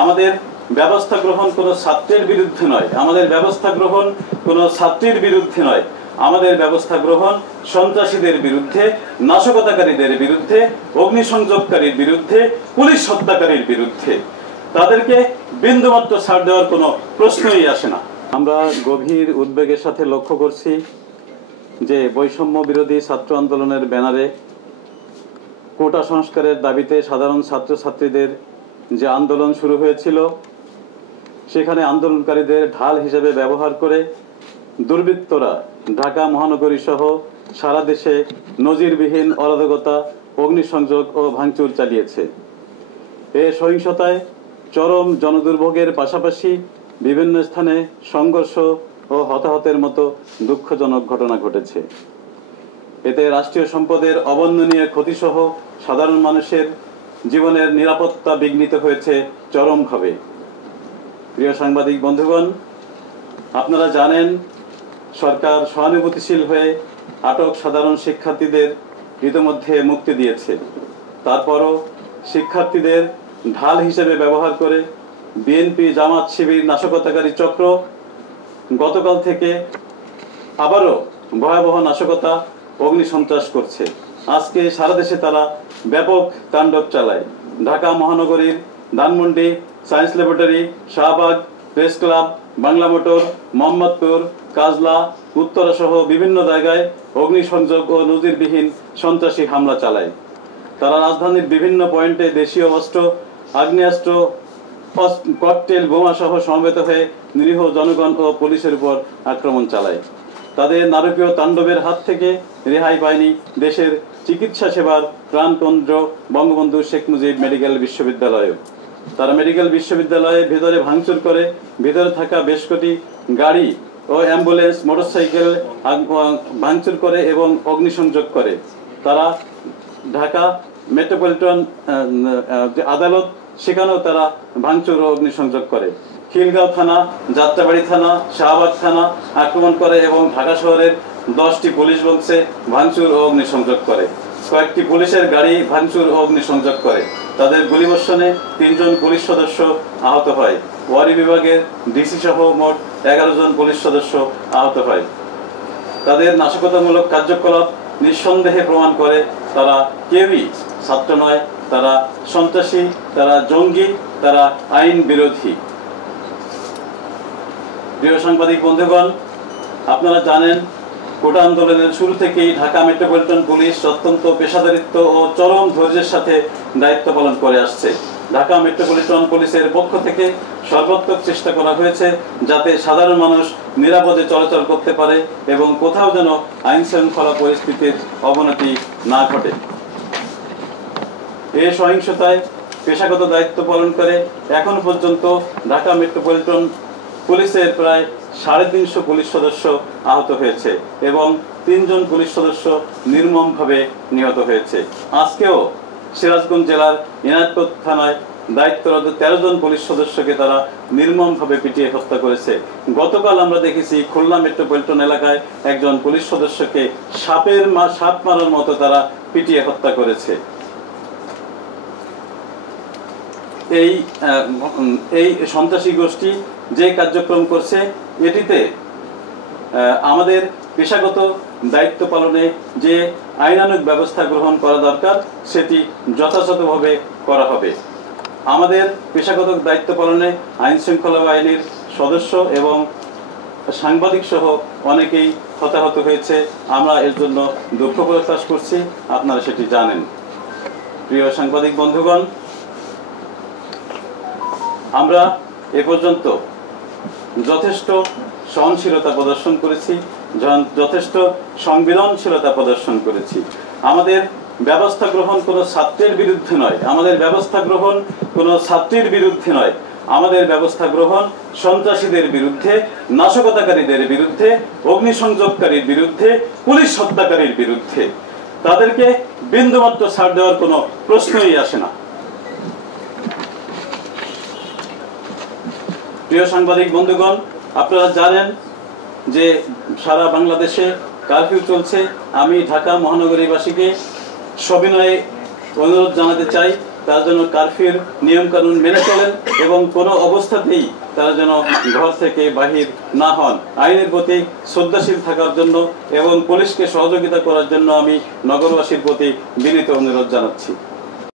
আমাদের ব্যবস্থা গ্রহণ কোনো ছাত্রের বিরুদ্ধে নয়, আমাদের ব্যবস্থা গ্রহণ কোনো ছাত্রীর বিরুদ্ধে নয়, আমাদের ব্যবস্থা গ্রহণ সন্ত্রাসীদের বিরুদ্ধে, নাশকতাকারীদের বিরুদ্ধে, অগ্নিসংযোগকারীর বিরুদ্ধে, পুলিশ হত্যাকারীর বিরুদ্ধে। তাদেরকে বিন্দুমাত্র ছাড় দেওয়ার কোনো প্রশ্নই আসে না। আমরা গভীর উদ্বেগের সাথে লক্ষ্য করছি যে বৈষম্য বিরোধী ছাত্র আন্দোলনের ব্যানারে কোটা সংস্কারের দাবিতে সাধারণ ছাত্রছাত্রীদের যে আন্দোলন শুরু হয়েছিল, সেখানে আন্দোলনকারীদের ঢাল হিসেবে ব্যবহার করে দুর্বৃত্তরা ঢাকা মহানগরী সহ সারা দেশে নজিরবিহীন অরাজকতা, অগ্নিসংযোগ ও ভাঙচুর চালিয়েছে। এ সহিংসতায় চরম জনদুর্ভোগের পাশাপাশি বিভিন্ন স্থানে সংঘর্ষ ও হতাহতের মতো দুঃখজনক ঘটনা ঘটেছে। এতে রাষ্ট্রীয় সম্পদের অবর্ণনীয় ক্ষতিসহ সাধারণ মানুষের জীবনের নিরাপত্তা বিঘ্নিত হয়েছে চরমভাবে। প্রিয় সাংবাদিক বন্ধুগণ, আপনারা জানেন সরকার সহানুভূতিশীল হয়ে আটক সাধারণ শিক্ষার্থীদের ইতিমধ্যে মুক্তি দিয়েছে। তারপরও শিক্ষার্থীদের ঢাল হিসেবে ব্যবহার করে বিএনপি জামাত শিবির নাশকতাকারী চক্র গতকাল থেকে আবারও ভয়াবহ নাশকতা, অগ্নিসন্ত্রাস করছে। আজকে সারা দেশে তারা ব্যাপক তাণ্ডব চালায়। ঢাকা মহানগরীর Dhanmondi, science laboratory, Shahbag, press club, Bangla Motor, Mohammadpur, Kajla, Uttara সহ বিভিন্ন জায়গায় অগ্নিসংযোগ ও নজিরবিহীন সন্ত্রাসী হামলা চালায়। তারা রাজধানীর বিভিন্ন পয়েন্টে দেশীয় অস্ত্র, আগ্নেয়াস্ত্র, ককটেল বোমা সহ সমবেত হয়ে নিরীহ জনগণ ও পুলিশের উপর আক্রমণ চালায়। তাদের নারকীয় তাণ্ডবের হাত থেকে রেহাই পায়নি দেশের চিকিৎসা সেবার প্রাণকেন্দ্র বঙ্গবন্ধু শেখ মুজিব মেডিকেল বিশ্ববিদ্যালয়। তারা মেডিকেল বিশ্ববিদ্যালয়ে ভেতরে ভাঙচুর করে, ভেতরে থাকা বেশ কটি গাড়ি ও অ্যাম্বুলেন্স, মোটরসাইকেল ভাঙচুর করে এবং অগ্নিসংযোগ করে। তারা ঢাকা মেট্রোপলিটন আদালত, সেখানেও তারা ভাঙচুর ও অগ্নিসংযোগ করে। খিলগাঁও থানা, যাত্রাবাড়ি থানা, শাহবাগ থানা আক্রমণ করে এবং ঢাকা শহরের 10টি পুলিশ বক্সে ভাঙচুর ও অগ্নিসংযোগ করে। কয়েকটি পুলিশের গাড়ি ভাঙচুর ও অগ্নিসংযোগ করে। তাদের গুলিবর্ষণে 3 জন পুলিশ সদস্য আহত হয়। ওয়ারি বিভাগের ডিসি সহ মোট 11 জন পুলিশ সদস্য আহত হয়। তাদের নাশকতামূলক কার্যকলাপ নিঃসন্দেহে প্রমাণ করে তারা কেউই ছাত্র নয়, তারা সন্ত্রাসী, তারা জঙ্গি, তারা আইন বিরোধী। প্রিয় সাংবাদিক বন্ধুগণ, আপনারা জানেন কোটা আন্দোলনের শুরু থেকেই ঢাকা মেট্রোপলিটন পুলিশ অত্যন্ত পেশাদারিত্ব ও চরম ধৈর্যের সাথে দায়িত্ব পালন করে আসছে। ঢাকা মেট্রোপলিটন পুলিশের পক্ষ থেকে সর্বাত্মক চেষ্টা করা হয়েছে যাতে সাধারণ মানুষ নিরাপদে চলাচল করতে পারে এবং কোথাও যেন আইন শৃঙ্খলা পরিস্থিতির অবনতি না ঘটে। এই সহিংসতায় পেশাগত দায়িত্ব পালন করে এখন পর্যন্ত ঢাকা মেট্রোপলিটন পুলিশের প্রায় 350 পুলিশ সদস্য আহত হয়েছে এবং 3 জন পুলিশ সদস্য নির্মমভাবে নিহত হয়েছে। আজকেও সিরাজগঞ্জ জেলার ইনায়তপুর থানায় দায়িত্বরত 13 জন পুলিশ সদস্যকে তারা নির্মমভাবে পিটিয়ে হত্যা করেছে। গতকাল আমরা দেখেছি খুলনা মেট্রোপলিটন এলাকায় একজন পুলিশ সদস্যকে সাপ মারার মতো তারা পিটিয়ে হত্যা করেছে। এই সন্ত্রাসী গোষ্ঠী যে কার্যক্রম করছে, এটিতে আমাদের পেশাগত দায়িত্ব পালনে যে আইনানুগ ব্যবস্থা গ্রহণ করা দরকার সেটি যথাযথভাবে করা হবে। আমাদের পেশাগত দায়িত্ব পালনে আইন শৃঙ্খলা বাহিনীর সদস্য এবং সাংবাদিক সহ অনেকেই হতাহত হয়েছে। আমরা এর জন্য দুঃখ প্রকাশ করছি, আপনারা সেটি জানেন। প্রিয় সাংবাদিক বন্ধুগণ, আমরা এ পর্যন্ত যথেষ্ট সহনশীলতা প্রদর্শন করেছি, যথেষ্ট সংবেদনশীলতা প্রদর্শন করেছি। আমাদের ব্যবস্থা গ্রহণ কোনো ছাত্রের বিরুদ্ধে নয়, আমাদের ব্যবস্থা গ্রহণ কোনো ছাত্রীর বিরুদ্ধে নয়, আমাদের ব্যবস্থা গ্রহণ সন্ত্রাসীদের বিরুদ্ধে, নাশকতাকারীদের বিরুদ্ধে, অগ্নিসংযোগকারীর বিরুদ্ধে, পুলিশ হত্যাকারীর বিরুদ্ধে। তাদেরকে বিন্দুমাত্র ছাড় দেওয়ার কোনো প্রশ্নই আসে না। প্রিয় সাংবাদিক বন্ধুগণ, আপনারা জানেন যে সারা বাংলাদেশে কারফিউ চলছে। আমি ঢাকা মহানগরীবাসীকে সবিনয়ে অনুরোধ জানাতে চাই তারা যেন কারফিউর নিয়মকানুন মেনে চলেন এবং কোনো অবস্থাতেই তারা যেন ঘর থেকে বাহির না হন। আইনের প্রতি শ্রদ্ধাশীল থাকার জন্য এবং পুলিশকে সহযোগিতা করার জন্য আমি নগরবাসীর প্রতি বিনীত অনুরোধ জানাচ্ছি।